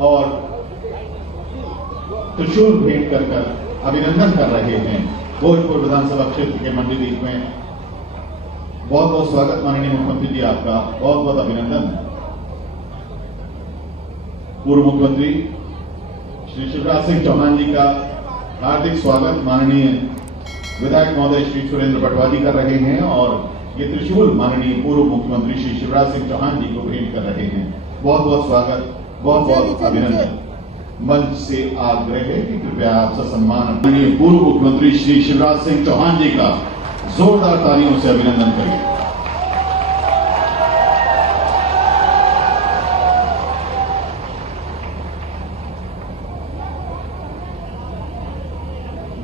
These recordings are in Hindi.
और त्रिशूल भेंट कर अभिनंदन कर रहे हैं। भोजपुर विधानसभा क्षेत्र के मंडीदीप में बहुत बहुत स्वागत माननीय मुख्यमंत्री जी, आपका बहुत बहुत अभिनंदन। पूर्व मुख्यमंत्री श्री शिवराज सिंह चौहान जी का हार्दिक स्वागत माननीय विधायक महोदय श्री सुरेंद्र पटवारी कर रहे हैं और ये त्रिशूल माननीय पूर्व मुख्यमंत्री श्री शिवराज सिंह चौहान जी को भेंट कर रहे हैं। बहुत बहुत स्वागत, बहुत बहुत अभिनंदन। मंच से आग्रह है कि कृपया आपसे सम्मान माननीय पूर्व मुख्यमंत्री श्री शिवराज सिंह चौहान जी का जोरदार तालियों से अभिनंदन करिए।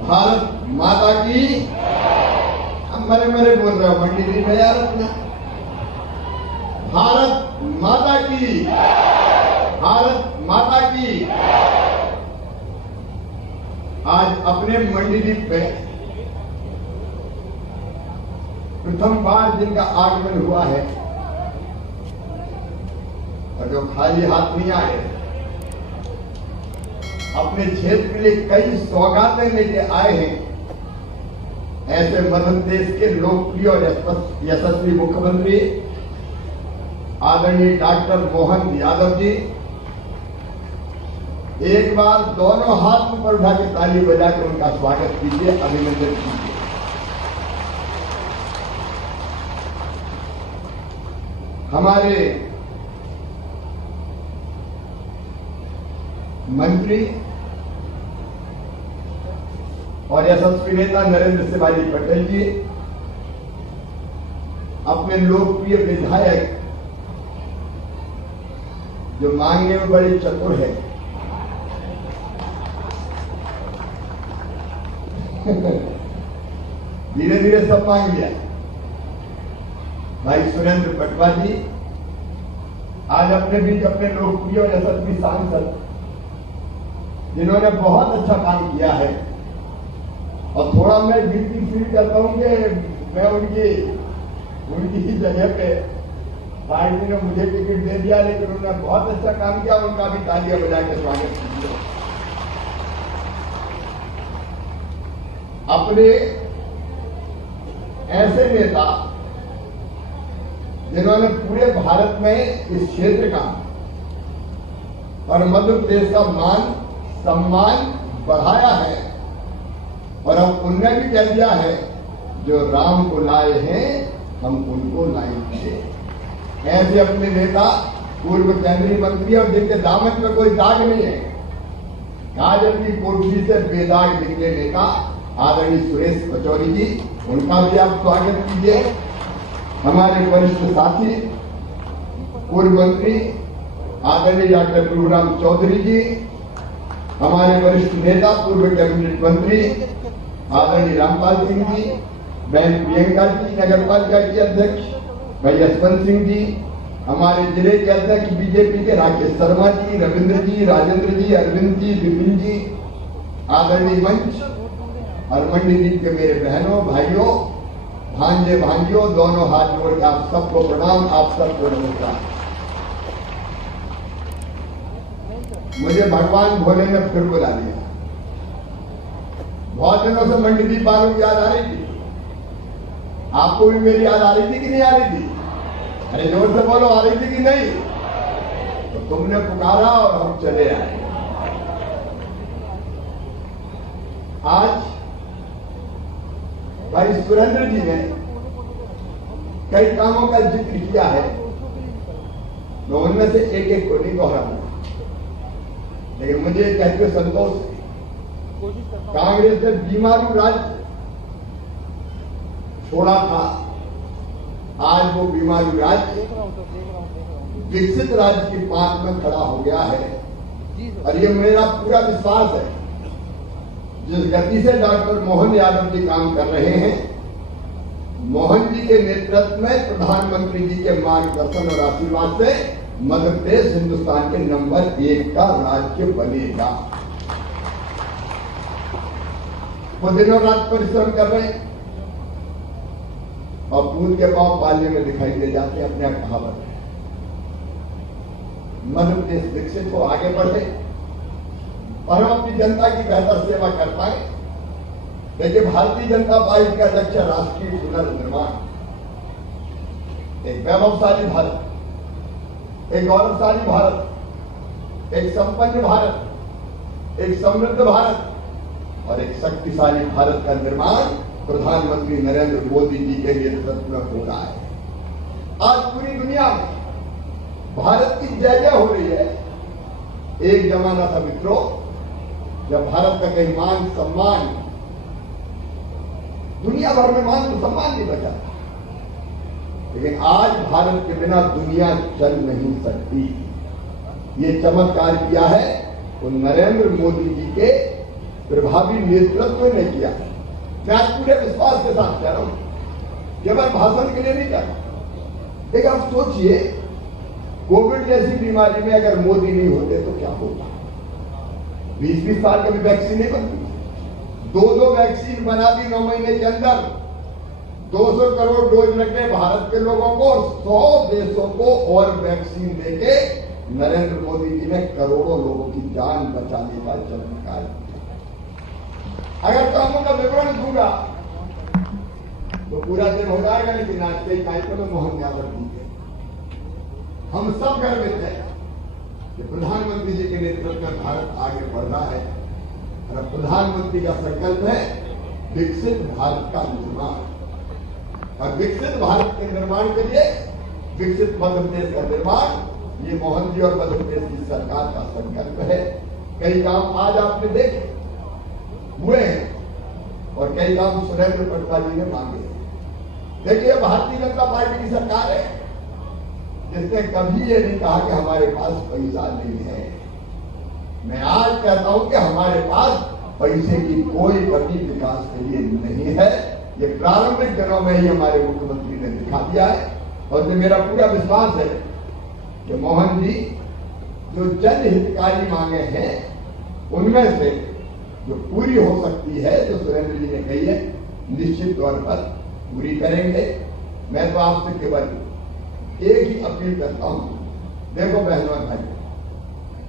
भारत माता की, हम मरे मरे बोल रहे हो मंडी में यार अपना। भारत माता की, भारत माता की। आज अपने मंडीदीप पे प्रथम बार जिनका आगमन हुआ है और जो खाली हाथ नहीं आए, अपने क्षेत्र के लिए कई सौगातें लेके आए हैं, ऐसे मध्य प्रदेश के लोकप्रिय और यशस्वी मुख्यमंत्री आदरणीय डॉक्टर मोहन यादव जी, एक बार दोनों हाथ ऊपर उठा के ताली बजाकर उनका स्वागत कीजिए, अभिनंदन कीजिए। हमारे मंत्री और यशस्वी नेता नरेंद्र शिवाजी पटेल जी अपने लोकप्रिय विधायक जो मांगने में बड़े चतुर है, धीरे धीरे सब मांग लिया, भाई सुरेंद्र पटवारी जी आज अपने बीच अपने लोकप्रिय और यशस्वी सांसद जिन्होंने बहुत अच्छा काम किया है, और थोड़ा मैं गिनती फील करता हूं कि मैं उनकी ही जगह पे पार्टी ने मुझे टिकट दे दिया, लेकिन उन्होंने बहुत अच्छा काम किया, उनका भी तालियां बजा के स्वागत कीजिए। अपने ऐसे नेता जिन्होंने पूरे भारत में इस क्षेत्र का और मध्य प्रदेश का मान सम्मान बढ़ाया है, और अब उनने भी कह दिया है जो राम को लाए हैं हम उनको लाएंगे। ऐसे अपने नेता पूर्व केंद्रीय मंत्री और जिनके दामन में कोई दाग नहीं है, काजल की कोठरी से बेदाग निकले नेता आदरणीय सुरेश पचौरी जी, उनका भी आप स्वागत कीजिए। हमारे वरिष्ठ साथी पूर्व मंत्री आदरणीय डॉक्टर गुरुराम चौधरी जी, हमारे वरिष्ठ नेता पूर्व कैबिनेट मंत्री आदरणीय रामपाल सिंह जी, बहन प्रियंका जी, नगर पालिका के अध्यक्ष भाई यशवंत सिंह जी, हमारे जिले के अध्यक्ष बीजेपी के राकेश शर्मा जी, रविंद्र जी, राजेंद्र जी, अरविंद जी, विपिन जी, आदरणीय मंच और मंडीदीप के मेरे बहनों भाइयों भांजे भांजियों, दोनों हाथ जोड़ के आप सबको प्रणाम, आप सबको नमस्कार। मुझे भगवान भोले ने फिर बुला लिया। बहुत दिनों से मंडीदीप वालों की याद आ रही थी, आपको भी मेरी याद आ रही थी कि नहीं आ रही थी? अरे जोर से बोलो, आ रही थी कि नहीं? तो तुमने पुकारा और हम चले आए। आज भाई सुरेंद्र जी ने कई कामों का जिक्र किया है, मैं उनमें से एक एक को नहीं दोहराऊंगा, लेकिन मुझे कहते संतोष, कांग्रेस ने बीमारू राज छोड़ा था, आज वो बीमारू राज विकसित राज्य की पांच में खड़ा हो गया है, और ये मेरा पूरा विश्वास है। जिस गति से डॉक्टर मोहन यादव जी काम कर रहे हैं, मोहन जी के नेतृत्व में प्रधानमंत्री जी के मार्गदर्शन और आशीर्वाद से मध्य प्रदेश हिंदुस्तान के नंबर 1 का राज्य बनेगा। वो दिनों रात परिश्रम कर रहे हैं और पूल के पांव पालने में दिखाई दे जाते हैं, अपने आप कहावत है। मध्य प्रदेश विकसित हो, आगे बढ़े और हम अपनी जनता की बेहतर सेवा कर पाए। देखिए, भारतीय जनता पार्टी का लक्ष्य राष्ट्रीय पुनर्निर्माण, एक वैभवशाली भारत, एक गौरवशाली भारत, एक संपन्न भारत, एक समृद्ध भारत और एक शक्तिशाली भारत का निर्माण प्रधानमंत्री नरेंद्र मोदी जी के नेतृत्व में हो रहा है। आज पूरी दुनिया में भारत की जय जय हो रही है। एक जमाना था मित्रों जब भारत का कहीं मान सम्मान, दुनिया भर में मान तो सम्मान नहीं बचा, लेकिन आज भारत के बिना दुनिया चल नहीं सकती। ये चमत्कार किया है वो नरेंद्र मोदी जी के प्रभावी नेतृत्व ने किया है। मैं आज पूरे विश्वास के साथ कह रहा हूं, केवल भाषण के लिए नहीं कर रहा। लेकिन आप सोचिए, कोविड जैसी बीमारी में अगर मोदी नहीं होते तो क्या होता। 20-20 साल कभी वैक्सीन नहीं बनती, 2 वैक्सीन बना दी 9 महीने के अंदर, 200 करोड़ डोज लगे भारत के लोगों को, 100 देशों को और वैक्सीन देके नरेंद्र मोदी जी ने करोड़ों लोगों की जान बचाने का चमत्कार किया। अगर कामों का विवरण दूंगा तो पूरा दिन हो जाएगा, लेकिन आज के कार्यक्रम में मोहन यादव जी के हम सब गर्वित हैं कि प्रधानमंत्री जी के नेतृत्व में भारत आगे बढ़ रहा है और प्रधानमंत्री का संकल्प है विकसित भारत का निर्माण। और विकसित भारत के निर्माण के लिए विकसित मध्य प्रदेश का निर्माण, ये मोहन जी और मध्य प्रदेश की सरकार का संकल्प है। कई काम आज आपने देखे हुए हैं और कई काम सुरेंद्र पटवा जी ने मांगे। देखिए, भारतीय जनता पार्टी की सरकार है जिसने कभी ये नहीं कहा कि हमारे पास पैसा नहीं है। मैं आज कहता हूं कि हमारे पास पैसे की कोई कमी विकास के लिए नहीं है। ये प्रारंभिक दिनों में ही हमारे मुख्यमंत्री ने दिखा दिया है और जो मेरा पूरा विश्वास है कि मोहन जी जो जनहितकारी मांगे हैं उनमें से जो पूरी हो सकती है, जो सुरेंद्र जी ने कही है, निश्चित तौर पर पूरी करेंगे। मैं तो आपसे केवल एक ही अपील करता हूं, देखो बहनों और भाई,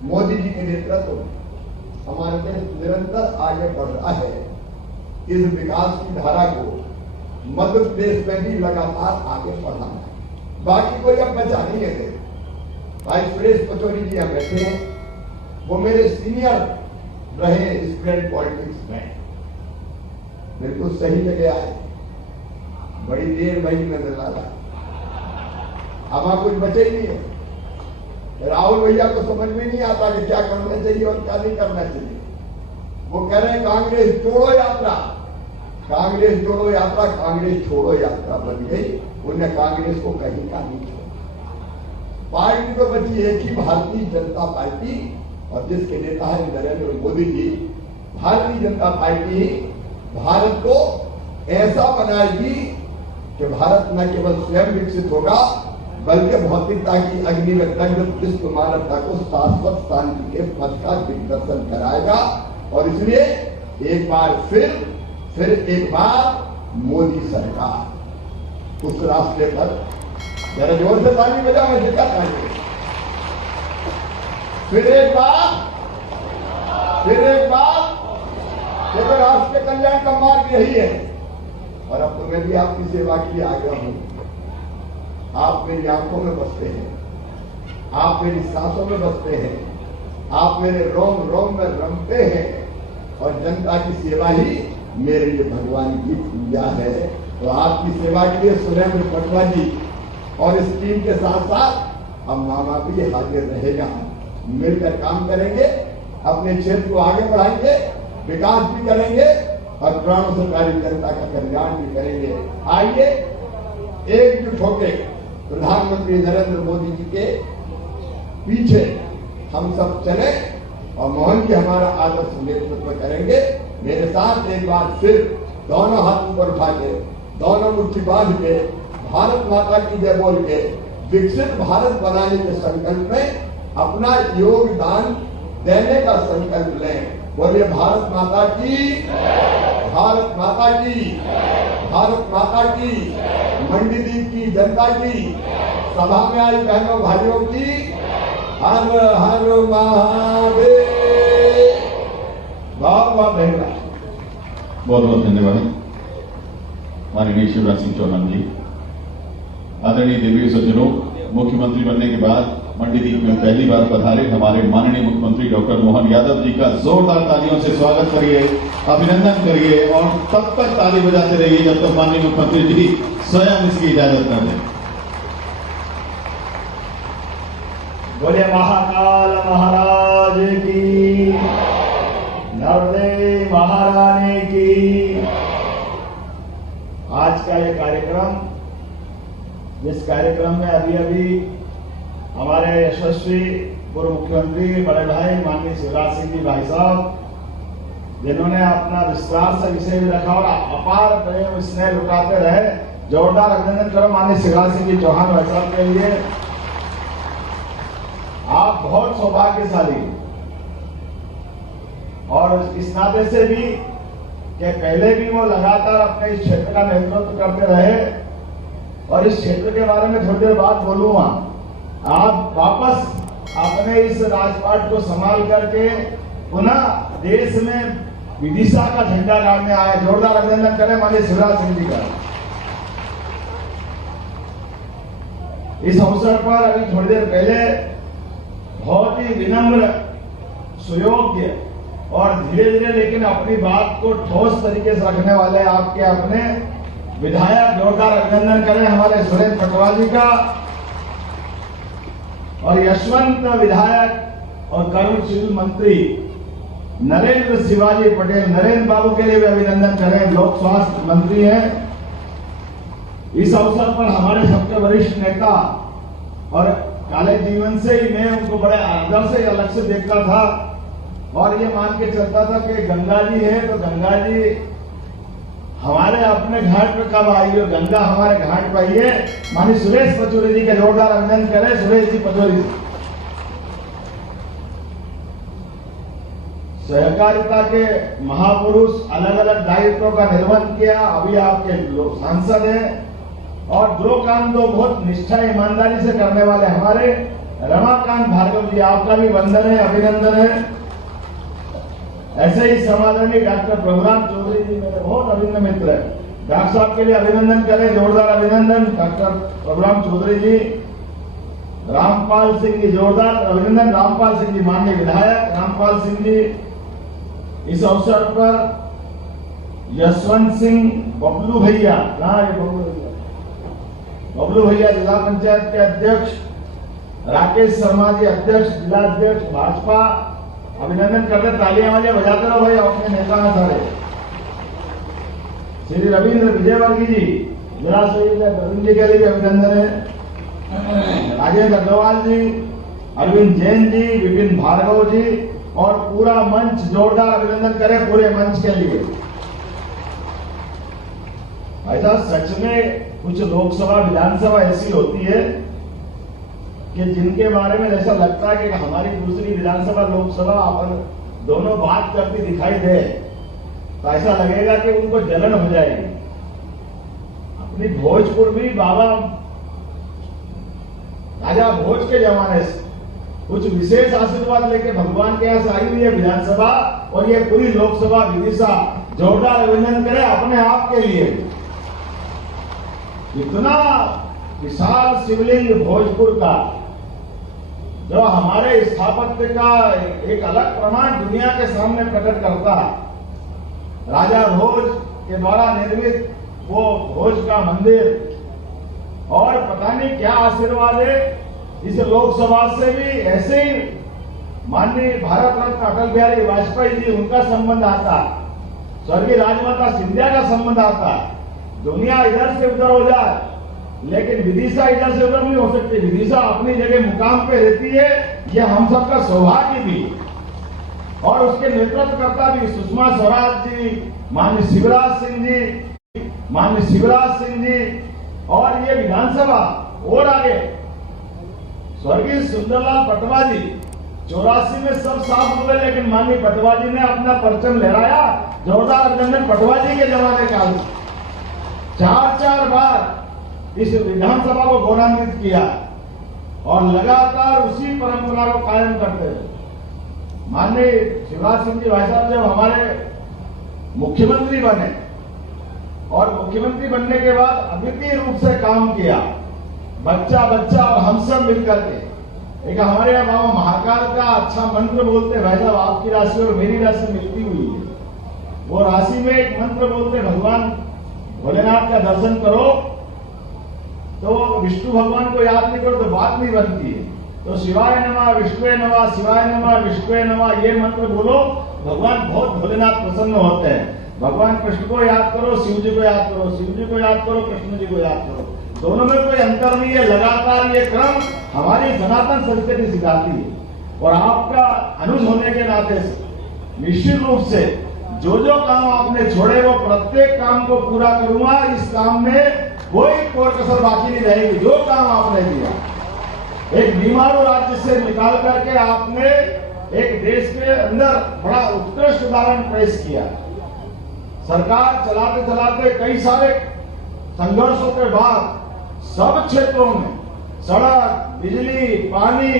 मोदी जी के नेतृत्व में हमारा देश निरंतर आगे बढ़ रहा है। इस विकास की धारा को मध्य प्रदेश में भी लगातार आगे बढ़ाना है। बाकी कोई अब बचा नहीं है। भाई सुरेश पचौरी जी यहाँ बैठे हैं, वो मेरे सीनियर रहे स्टूडेंट पॉलिटिक्स में, बिल्कुल सही जगह आए, बड़ी देर वही नजर आ रहा। हमारा कुछ बचे ही नहीं है। राहुल भैया को समझ में नहीं आता कि क्या करना चाहिए और क्या नहीं करना चाहिए। वो कह रहे हैं कांग्रेस जोड़ो यात्रा, कांग्रेस जोड़ो यात्रा, कांग्रेस छोड़ो यात्रा बन गई। उन्हें कांग्रेस को कहीं का नहीं छोड़ा। पार्टी तो बची एक ही, भारतीय जनता पार्टी, और जिसके नेता है नरेंद्र मोदी जी। भारतीय जनता पार्टी भारत को ऐसा बनाएगी कि भारत न केवल स्वयं विकसित होगा बल्कि भौतिकता की अग्नि में दग्ध विश्व मानवता को शाश्वत शांति के पथ का दिग्दर्शन कराएगा। और इसलिए एक बार फिर एक बार मोदी सरकार उस रास्ते पर, जरा जोर से ताली बजाओ, मैं जितना चाहिए, फिर एक बार देखो, राष्ट्र के कल्याण का मार्ग यही है। और अब तो मैं भी आपकी सेवा के लिए आ गया हूं। आप मेरी आंखों में बसते हैं, आप मेरी सांसों में बसते हैं, आप मेरे रोम रोम में रमते हैं और जनता की सेवा ही मेरे लिए भगवान की पूजा है। तो आपकी सेवा के लिए सुरेंद्र पटवा जी और इस टीम के साथ साथ अब मामा भी हाजिर रहेगा। मिलकर काम करेंगे, अपने क्षेत्र को आगे बढ़ाएंगे, विकास भी करेंगे और प्राणों से कार्य जनता का कल्याण भी करेंगे। आइए एकजुट होकर प्रधानमंत्री नरेंद्र मोदी जी के पीछे हम सब चले और मोहन जी हमारा आदर्श नेतृत्व करेंगे। मेरे साथ एक बार फिर दोनों हाथ ऊपर उठा के, दोनों मुट्ठी बांध के, भारत माता की जय बोल के विकसित भारत बनाने के संकल्प में अपना योगदान देने का संकल्प लें। बोलिए भारत माता की, भारत माता की, भारत माता की, मंडीदीप की जनता की, सभा में आई बहनों भाइयों की हर हर महादेव। बहुत बहुत धन्यवाद। बहुत बहुत धन्यवाद माननीय शिवराज सिंह चौहान जी। आदरणीय देवी सज्जनों, मुख्यमंत्री बनने के बाद मंडीदीप में पहली बार पधारे हमारे माननीय मुख्यमंत्री डॉक्टर मोहन यादव जी का जोरदार तालियों से स्वागत करिए, अभिनंदन करिए और तब तक ताली बजाते रहिए जब तक माननीय मुख्यमंत्री जी स्वयं इसकी इजाजत न दें। बोले महाकाल महाराज की, नर्मदे महारानी की। आज का ये कार्यक्रम, जिस कार्यक्रम में अभी अभी हमारे यशस्वी पूर्व मुख्यमंत्री बड़े भाई माननीय शिवराज सिंह जी भाई साहब, जिन्होंने अपना विस्तार से विषय भी रखा और अपार प्रेम स्नेह लुटाते रहे, जोरदार अभिनंदन करो माननीय शिवराज सिंह जी चौहान भाई साहब के लिए। आप बहुत सौभाग्यशाली और इस नाते से भी कि पहले भी वो लगातार अपने इस क्षेत्र का नेतृत्व करते रहे और इस क्षेत्र के बारे में थोड़ी देर बाद बोलूंगा। आप वापस अपने इस राजपाट को संभाल करके पुनः देश में विदिशा का झंडा गाड़ने आए। जोरदार अभिनंदन करें माननीय शिवराज सिंह जी का। इस अवसर पर अभी थोड़ी देर पहले बहुत ही विनम्र, सुयोग्य और धीरे धीरे लेकिन अपनी बात को ठोस तरीके से रखने वाले आपके अपने विधायक, जोरदार अभिनंदन करें हमारे सुरेंद्र पटवाल जी का। और यशवंत विधायक और कर्मशील मंत्री नरेंद्र शिवाजी पटेल, नरेंद्र बाबू के लिए भी अभिनंदन करें, लोक स्वास्थ्य मंत्री हैं। इस अवसर पर हमारे सबसे वरिष्ठ नेता और काले जीवन से ही मैं उनको बड़े आदर से अलग से देखता था और ये मान के चलता था कि गंगा जी है तो गंगा जी हमारे अपने घाट पे कब आई हो, गंगा हमारे घाट पे आई है। माननीय सुरेश पचौरी जी के जोरदार अभिनंदन करें। सुरेश जी पचौरी जी सहकारिता के महापुरुष, अलग अलग दायित्वों का निर्वहन किया, अभी आपके सांसद हैं और जो काम तो बहुत निष्ठा ईमानदारी से करने वाले हमारे रमाकांत भार्गव जी, आपका भी वंदन है, अभिनंदन है। ऐसे ही समाधानी डॉक्टर प्रभुराम चौधरी जी मेरे बहुत अभिन्न मित्र है, डॉक्टर साहब के लिए अभिनंदन करें, जोरदार अभिनंदन डॉक्टर प्रभुराम चौधरी जी। रामपाल सिंह जी, जोरदार अभिनंदन रामपाल सिंह जी, माननीय विधायक रामपाल सिंह जी। इस अवसर पर यशवंत सिंह बबलू भैया, कहाँ है बबलू भैया? बबलू भैया जिला पंचायत के अध्यक्ष, राकेश शर्मा जी अध्यक्ष, जिला अध्यक्ष भाजपा, अभिनंदन करते, तालियां वालियां बजाते रहो भाई, अपने नेता हैं सारे। श्री रविंद्र विजयवर्गीय जी, जिला सचिव रविंद्र जी के लिए भी अभिनंदन है। राजेंद्र अग्रवाल जी, अरविंद जैन जी, विपिन भार्गव जी और पूरा मंच, जोरदार अभिनंदन करें पूरे मंच के लिए। ऐसा सच में कुछ लोकसभा विधानसभा ऐसी होती है कि जिनके बारे में ऐसा लगता है कि हमारी दूसरी विधानसभा लोकसभा अपन दोनों बात करती दिखाई दे तो ऐसा लगेगा कि उनको जलन हो जाएगी। अपनी भोजपुर भी बाबा राजा भोज के जमाने से कुछ विशेष आशीर्वाद लेके भगवान के यहाँ से आई हुई है विधानसभा और ये पूरी लोकसभा विदिशा। जोरदार अभिनंदन करें अपने आप के लिए। इतना विशाल शिवलिंग भोजपुर का, जो हमारे स्थापत्य का एक अलग प्रमाण दुनिया के सामने प्रकट करता है। राजा भोज के द्वारा निर्मित वो भोज का मंदिर, और पता नहीं क्या आशीर्वाद है इस लोकसभा से भी। ऐसे ही माननीय भारत रत्न अटल बिहारी वाजपेयी जी, उनका संबंध आता, स्वर्गीय राजमाता सिंधिया का संबंध आता। दुनिया इधर से उधर हो जाए लेकिन विदिशा इधर से उधर नहीं हो सकती। विदिशा अपनी जगह मुकाम पे रहती है, ये हम सबका सौभाग्य भी। और उसके नेतृत्वकर्ता भी सुषमा स्वराज जी, माननीय शिवराज सिंह जी, माननीय शिवराज सिंह जी, और ये विधानसभा और आगे स्वर्गीय सुंदरलाल पटवा जी 84 में सब साफ हो गए, लेकिन माननीय पटवा जी ने अपना परचम लहराया। जोरदार अभिनंदन पटवा जी के जमाने का। 4 बार इस विधानसभा को गौरवान्वित किया और लगातार उसी परंपरा को कायम करते रहे। माननीय शिवराज सिंह जी भाई साहब जब हमारे मुख्यमंत्री बने और मुख्यमंत्री बनने के बाद अद्वितीय रूप से काम किया, बच्चा बच्चा और हम सब मिलकर के। एक हमारे यहाँ बाबा महाकाल का अच्छा मंत्र बोलते भाई साहब, आपकी राशि और मेरी राशि मिलती हुई है। वो राशि में एक मंत्र बोलते, भगवान भोलेनाथ का दर्शन करो तो विष्णु भगवान को याद नहीं करो तो बात नहीं बनती है। तो शिवाय नमः विष्णुवे नमः, शिवाय नमः विष्णुवे नमः, ये मंत्र बोलो, भगवान बहुत भोलेनाथ प्रसन्न होते हैं। भगवान कृष्ण को याद करो, शिव जी को याद करो, शिव जी को याद करो, कृष्ण जी को याद करो। दोनों में कोई अंतर नहीं है, लगातार ये क्रम हमारी सनातन संस्कृति सिखाती है। और आपका अनुज होने के नाते से निश्चित रूप से जो जो काम आपने छोड़े वो प्रत्येक काम को पूरा करूंगा। इस काम में कोई कसर बाकी नहीं रहेगी। जो काम आपने किया, एक बीमारू राज्य से निकाल करके आपने एक देश के अंदर बड़ा उत्कृष्ट उदाहरण पेश किया। सरकार चलाते चलाते कई सारे संघर्षों के बाद सब क्षेत्रों में सड़क, बिजली, पानी,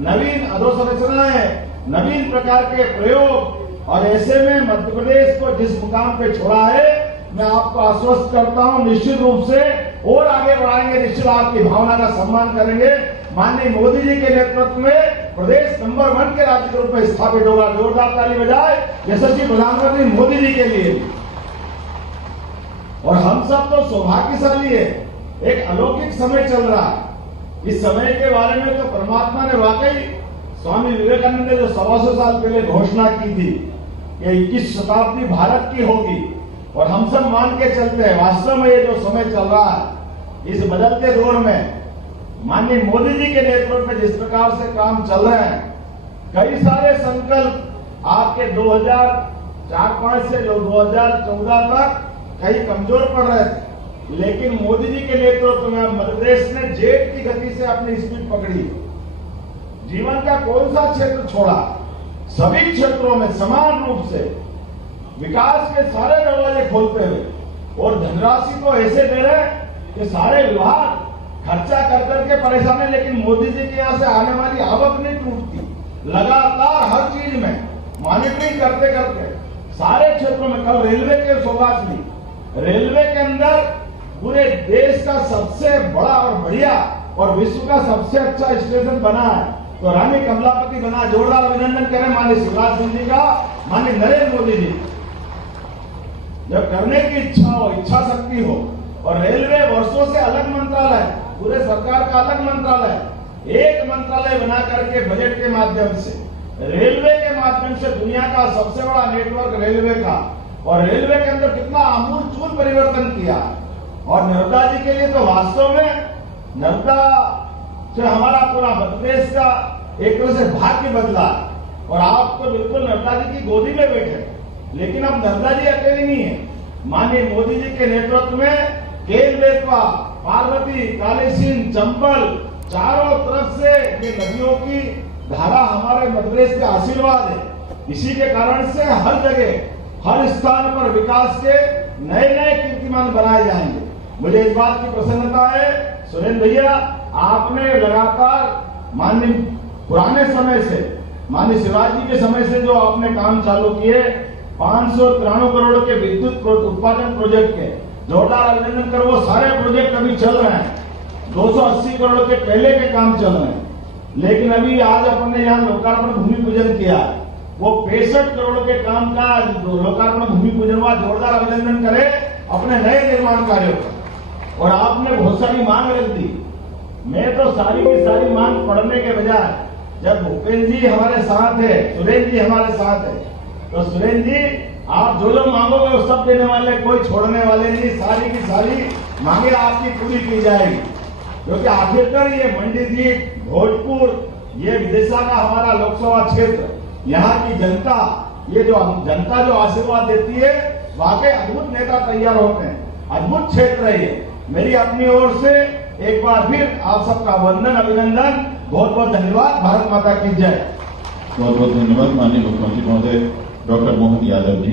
नवीन अधोसंरचनाएं, नवीन प्रकार के प्रयोग, और ऐसे में मध्य प्रदेश को जिस मुकाम पे छोड़ा है, मैं आपको आश्वस्त करता हूं निश्चित रूप से और आगे बढ़ाएंगे। निश्चित आपकी भावना का सम्मान करेंगे। माननीय मोदी जी के नेतृत्व में प्रदेश नंबर 1 के राज्य के रूप में स्थापित होगा। जोरदार ताली बजाए यशस्वी प्रधानमंत्री मोदी जी के लिए। और हम सब तो सौभाग्यशाली है, एक अलौकिक समय चल रहा है। इस समय के बारे में तो परमात्मा ने वाकई स्वामी विवेकानंद ने जो 125 साल पहले घोषणा की थी कि 21 शताब्दी भारत की होगी, और हम सब मान के चलते हैं। वास्तव में ये जो समय चल रहा है, इस बदलते दौर में माननीय मोदी जी के नेतृत्व में जिस प्रकार से काम चल रहे हैं, कई सारे संकल्प आपके 2004-5 से 2014 तक कई कमजोर पड़ रहे थे, लेकिन मोदी जी के नेतृत्व में मध्य प्रदेश ने जेट की गति से अपनी स्पीड पकड़ी। जीवन का कौन सा क्षेत्र छोड़ा, सभी क्षेत्रों में समान रूप से विकास के सारे दरवाजे खोलते हुए, और धनराशि तो ऐसे दे रहे कि सारे विभाग खर्चा कर करके परेशान है, लेकिन मोदी जी के यहाँ से आने वाली आवक नहीं टूटती। लगातार हर चीज में मॉनिटरिंग करते करते सारे क्षेत्रों में, कल रेलवे के सौगात ली, रेलवे के अंदर पूरे देश का सबसे बड़ा और बढ़िया और विश्व का सबसे अच्छा स्टेशन बना है, तो रानी कमलापति बना। जोरदार अभिनंदन करें माननीय शिवराज सिंह जी का, माननीय नरेंद्र मोदी जी। जब करने की इच्छा हो, इच्छा शक्ति हो, और रेलवे वर्षों से अलग मंत्रालय, पूरे सरकार का अलग मंत्रालय, एक मंत्रालय बना करके बजट के माध्यम से, रेलवे के माध्यम से दुनिया का सबसे बड़ा नेटवर्क रेलवे का, और रेलवे के अंदर कितना आमूल परिवर्तन किया। और नर्मदा जी के लिए तो वास्तव में नर्मदा से हमारा पूरा मध्य प्रदेश का एक तरह से भाग्य बदला। और आप तो बिल्कुल नर्मदा जी की गोदी में बैठे, लेकिन अब नर्मदा जी अकेली नहीं है। माननीय मोदी जी के नेतृत्व में केन बेतवा, पार्वती, कालीसिंध, चंबल, चारों तरफ से ये नदियों की धारा हमारे मध्य प्रदेश के आशीर्वाद है। इसी के कारण से हर जगह हर स्थान पर विकास के नए नए कीर्तिमान बनाए जाएंगे। मुझे इस बात की प्रसन्नता है सुरेंद्र भैया, आपने लगातार माननीय पुराने समय से, माननीय शिवराज जी के समय से जो आपने काम चालू किए, 593 करोड़ के विद्युत उत्पादन प्रोजेक्ट के जोरदार अभिनंदन करो। वो सारे प्रोजेक्ट अभी चल रहे हैं। 280 करोड़ के पहले के काम चल रहे हैं, लेकिन अभी आज अपन ने यहाँ लोकार्पण भूमि पूजन किया, वो 65 करोड़ के काम का लोकार्पण भूमि पूजन हुआ। जोरदार अभिनंदन करें अपने नए निर्माण कार्यों पर। और आपने बहुत सारी मांग रख दी। मैं तो सारी की सारी मांग पढ़ने के बजाय, जब भूपेन्द्र जी हमारे साथ है, सुरेंद्र जी हमारे साथ है, तो सुरेंद्र जी आप जो मांगोगे वो सब देने वाले, कोई छोड़ने वाले नहीं। सारी की सारी मांगे आपकी पूरी की जाएगी, क्योंकि आखिरकार ये मंडीदीप, भोजपुर, ये विदिशा का हमारा लोकसभा क्षेत्र, यहाँ की जनता, ये जो जनता जो आशीर्वाद देती है, वाकई अद्भुत नेता तैयार होते हैं। अद्भुत क्षेत्र है ये। मेरी अपनी ओर से एक बार फिर आप सबका वंदन, अभिनंदन, बहुत बहुत धन्यवाद। भारत माता की जय। बहुत बहुत धन्यवाद माननीय मुख्यमंत्री महोदय डॉक्टर मोहन यादव जी।